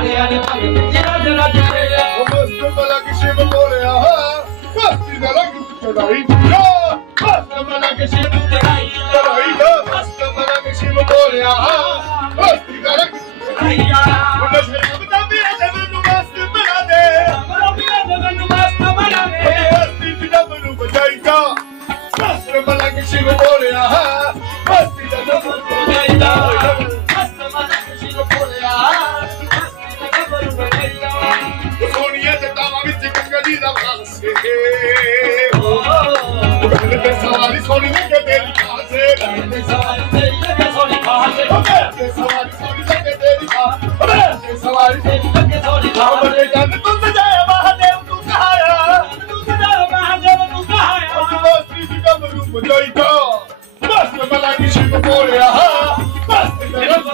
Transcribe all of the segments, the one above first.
ਸਾਰਿਆਂ ਨੇ ਭਗਤ ਜੀ ਰਜ ਰਜ ਕੇ ਉਹ ਮਸਤ ਮਲਕ ਸ਼ਿਵ ਬੋਲਿਆ ਮਸਤੀ ਦਾ ਰੰਗ ਚੜਾਈ ਦਾ ਮਲਕ ਸ਼ਿਵ ਮਲਾ ਕੀ ਸ਼ਿਵ ਬੋਲਿਆ ਮਸਤ ਦੀ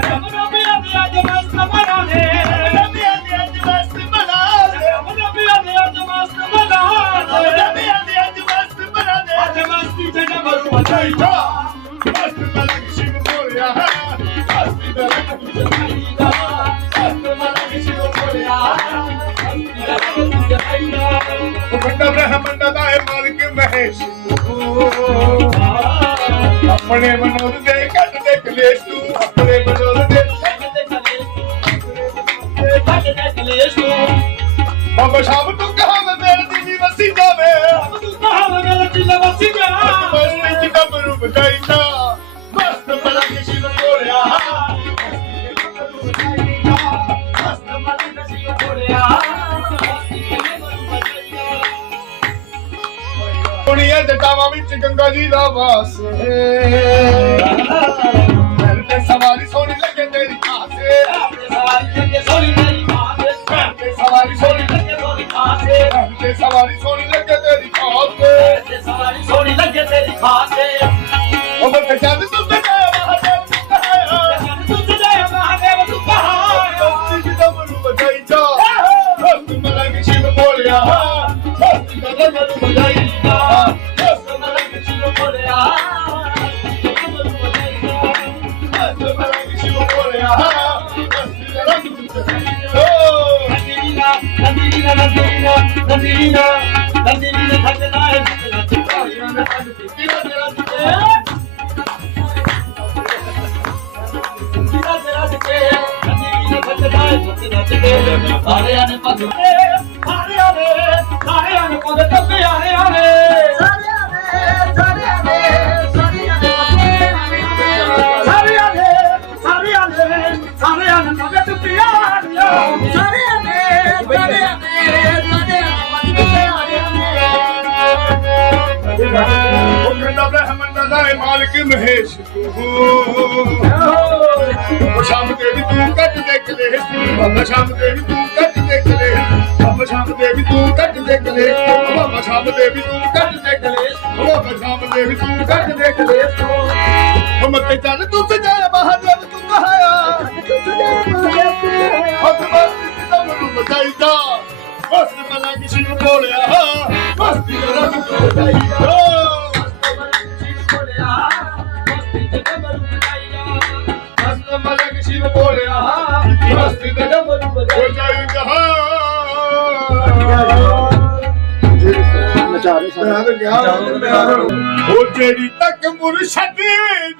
ਡਮਰੂ ਬਜਾਈਦਾ ਮਸਤ ਮਸਤ ਮਲਾ ਕੀ ਸ਼ਿਵ ਬੋਲਿਆ ਨਬੀ ਆਂਦੀ ਅੱਜ ਮਸਤ ਬਣਾ ਦੇ ਨਬੀ ਆਂਦੀ ਅੱਜ ਮਸਤ ਬਣਾ ਦੇ ਬਜਾਈਦਾ ਮਸਤ ਮਲਾ ਕੀ ਸ਼ਿਵ ਬੋਲਿਆ ਮਸਤੀ ਦਾ ਰੰਗ ਬਜਾਈਦਾ ਮਸਤ ਉਹ ਬੰਦਾ ਬ੍ਰਹਮੰਡ ਦਾ ਹੈ ਮਾਲਕ ਮਹੇਸ਼। ਆਪਣੇ ਮਨੋਰ ਦੇ ਕੱਟ ਦੇ ਕਲੇਸ਼ ਤੂੰ ਆਪਣੇ ਮਨੋਰ ਦੇ ਬਾਬਾ ਸ਼ਾਮ ਤੂੰ ਕਹਾ ਮੈਂ ਮੇਰੇ ਦੀ ਵਸੀ ਜਾਵੇ? ਮਸਤੀ ਚ ਡਮਰੂ ਬਜਾਈਦਾ ਮਸਤ ਜਟਾਵਾਂ ਵਿੱਚ ਗੰਗਾ ਜੀ ਦਾ ਵਾਸ। ਹੈ। ਸਵਾਰੀ ਸੋਹਣੀ ਸਾਰਿਆਂ ਨੇ ਪੱਗ ਸਾਰਿਆਂ ਨੇ ਸਾਰਿਆਂ ਨੇ ਪੱਗ ਤੱਕੇ ਆਰੇ ਆਰੇ ਸਾਰਿਆਂ ਨੇ ਸਾਰਿਆਂ ਨੇ ਸਾਰਿਆਂ ਨੇ ਪੱਗ ਤੱਕੇ ਆਰੇ ਮਾਲਕ ਮਹੇਸ਼? ਤੂੰ ਉਹ ਸ਼ਾਮ ਦੇ ਵੀ ਤੂੰ ਕੱਟ ਦੇ ਕਲੇ ਬਾਬਾ ਸ਼ਾਮ ਦੇ ਵੀ ਤੂੰ ਕੱਟ ਦੇ ਕਲੇ ਬਾਬਾ ਸ਼ਾਮ ਦੇ ਵੀ ਤੂੰ ਕੱਟ ਦੇ ਕਲੇ ਬਾਬਾ ਸ਼ਾਮ ਦੇ ਵੀ ਤੂੰ ਕੱਟ ਦੇ ਕਲੇ ਬਾਬਾ ਸ਼ਾਮ ਦੇ ਵੀ ਤੂੰ ਕੱਟ ਦੇ ਕਲੇ ਉਹ ਮੱਤੇ ਚੱਲ ਤੂੰ ਸਜਾਇਆ ਮਹਾਦੇਵ ਤੂੰ ਕਹਾਇਆ। ਹੱਥ ਮਸਤੀ ਦੀ ਦਮ ਨੂੰ ਬਚਾਈਦਾ। ਮਸਤ ਮਲਾ ਕਿਸੇ ਨੂੰ ਬੋਲਿਆ। ਮਸਤੀ ਦਾ ਰੰਗ ਬਚਾਈਦਾ। ਮਸਤ ਉਹ ਜਿਹੜੀ ਤੱਕ ਮੁਰਸ਼ਦ ਨੂੰ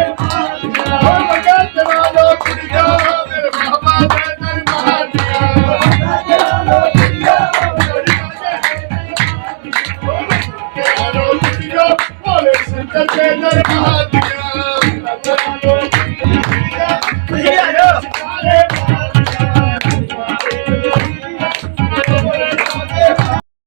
You.